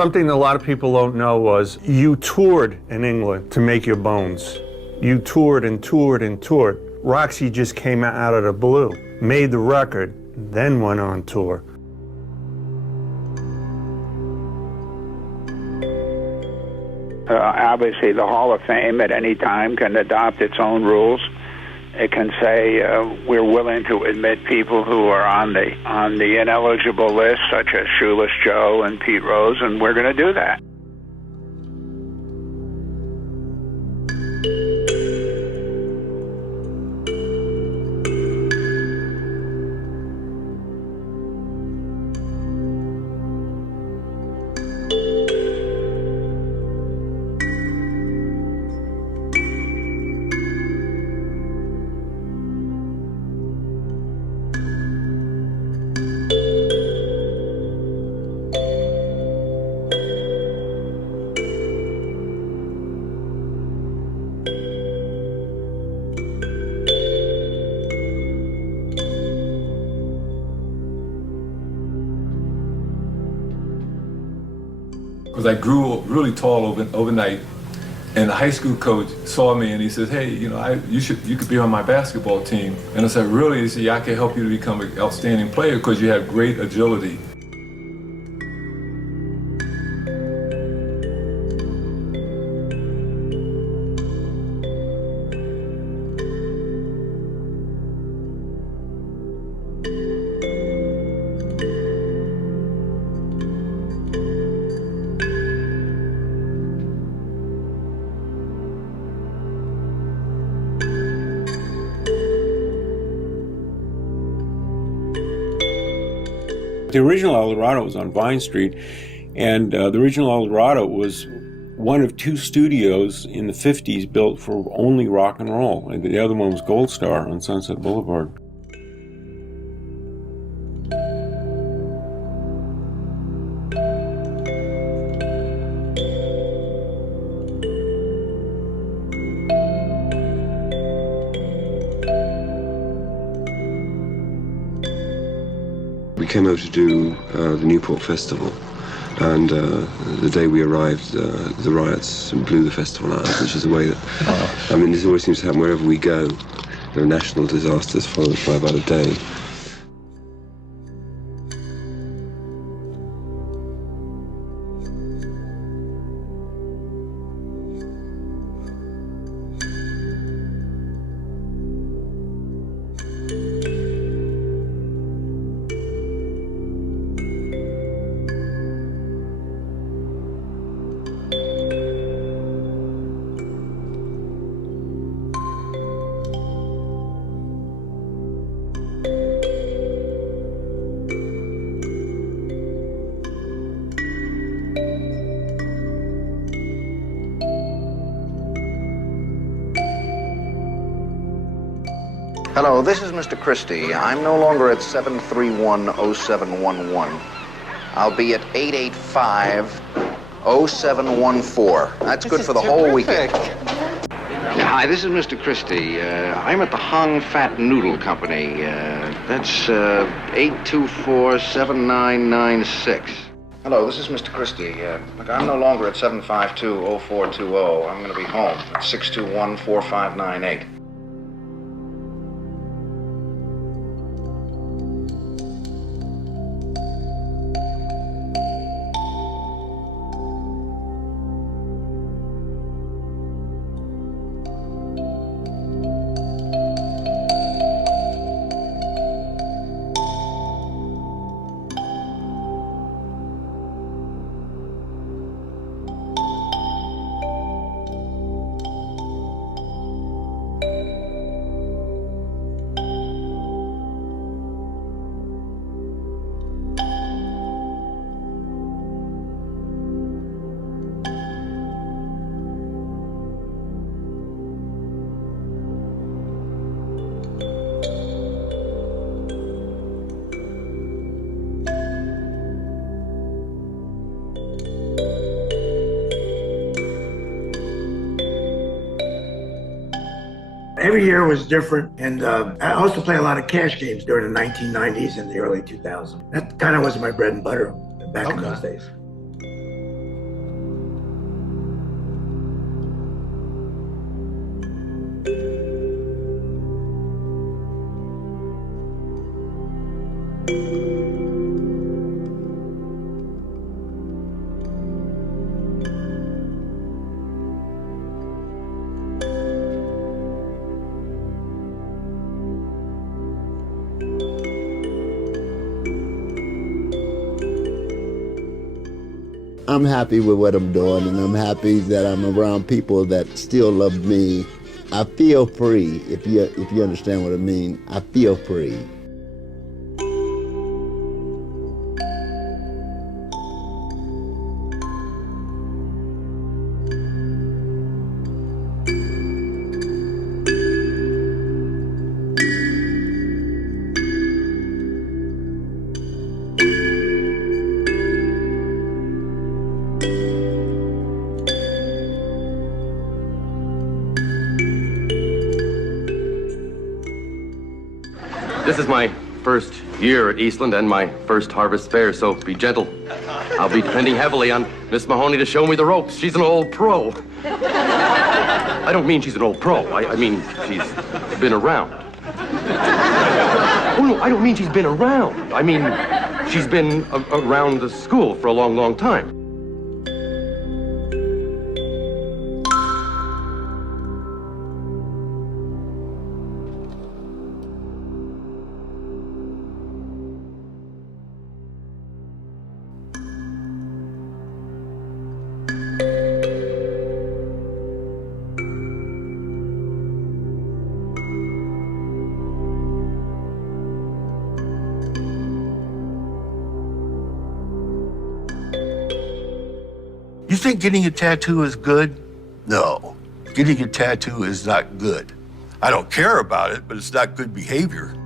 Something that a lot of people don't know was you toured in England to make your bones. You toured and toured and toured. Roxy just came out of the blue, made the record, then went on tour. Obviously, the Hall of Fame at any time can adopt its own rules. It can say we're willing to admit people who are on the ineligible list, such as Shoeless Joe and Pete Rose, and we're going to do that. Because I grew really tall overnight, and the high school coach saw me and he says, "Hey, you know, you could be on my basketball team." And I said, "Really?" He said, "Yeah, I can help you to become an outstanding player because you have great agility." The original Eldorado was on Vine Street, and the original Eldorado was one of two studios in the 50s built for only rock and roll, and the other one was Gold Star on Sunset Boulevard. We came over to do the Newport Festival, and the day we arrived, the riots blew the festival out, which is the way that, I mean, this always seems to happen wherever we go. There are national disasters followed by about a day. Hello, this is Mr. Christie. I'm no longer at 731-0711. I'll be at 885-0714. That's good for the whole weekend. Hi, this is Mr. Christie. I'm at the Hung Fat Noodle Company. That's 824-7996. Hello, this is Mr. Christie. Look, I'm no longer at 752-0420. I'm going to be home at 621-4598. Every year was different, and I also play a lot of cash games during the 1990s and the early 2000s. That kind of was my bread and butter back in those days. I'm happy with what I'm doing, and I'm happy that I'm around people that still love me. I feel free, if you understand what I mean. I feel free. This is my first year at Eastland and my first harvest fair, so be gentle. I'll be depending heavily on Miss Mahoney to show me the ropes. She's an old pro. I don't mean she's an old pro. I mean she's been around. Oh, no, I don't mean she's been around. I mean she's been around the school for a long, long time. You think getting a tattoo is good? No. Getting a tattoo is not good. I don't care about it, but it's not good behavior.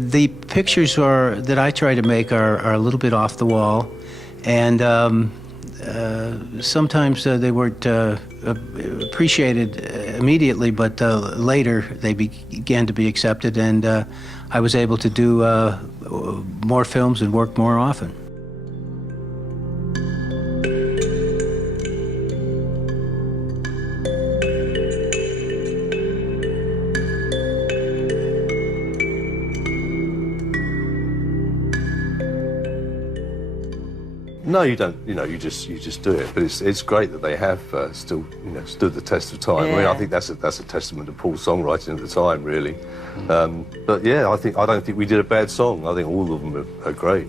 The pictures that I try to make are a little bit off the wall, and sometimes they weren't appreciated immediately, but later they began to be accepted, and I was able to do more films and work more often. No, you don't. You just do it. But it's great that they have still, stood the test of time. Yeah. I mean, I think that's a testament to Paul's songwriting at the time, really. But yeah, I don't think we did a bad song. I think all of them are great.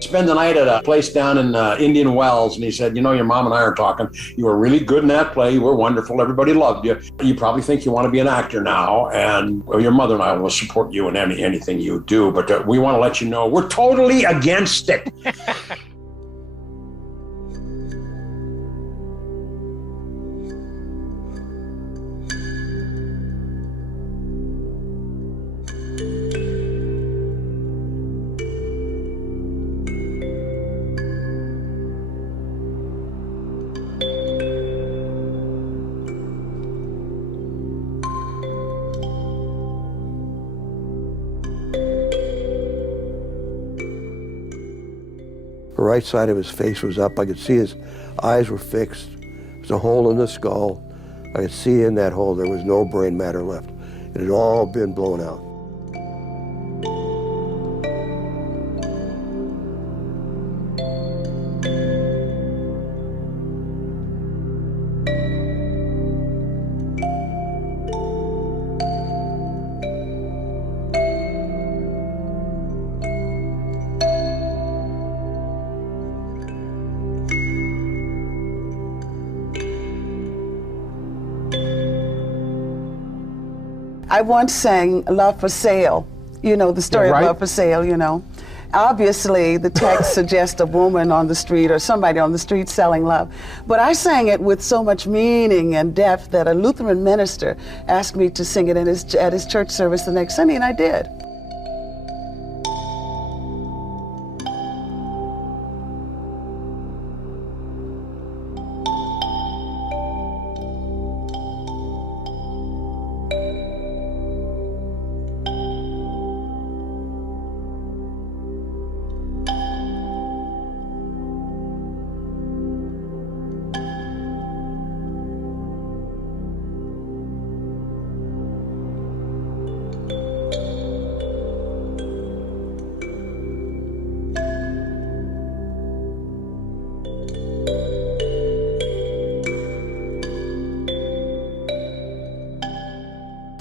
Spend the night at a place down in Indian Wells, and he said, your mom and I are talking. You were really good in that play. You were wonderful. Everybody loved you. You probably think you want to be an actor now, and your mother and I will support you in anything you do, but we want to let you know we're totally against it. The right side of his face was up. I could see his eyes were fixed. There was a hole in the skull. I could see in that hole there was no brain matter left. It had all been blown out. I once sang Love for Sale, you know, the story Yeah, right. of Love for Sale, you know. Obviously, the text suggests a woman on the street or somebody on the street selling love. But I sang it with so much meaning and depth that a Lutheran minister asked me to sing it at his church service the next Sunday, and I did.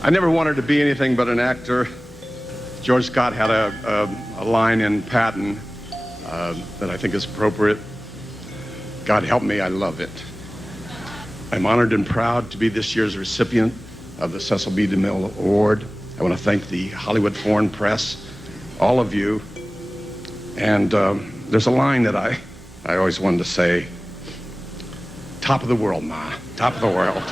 I never wanted to be anything but an actor. George Scott had a line in Patton that I think is appropriate. God help me, I love it. I'm honored and proud to be this year's recipient of the Cecil B. DeMille Award. I want to thank the Hollywood Foreign Press, all of you. And there's a line that I always wanted to say, top of the world, Ma, top of the world.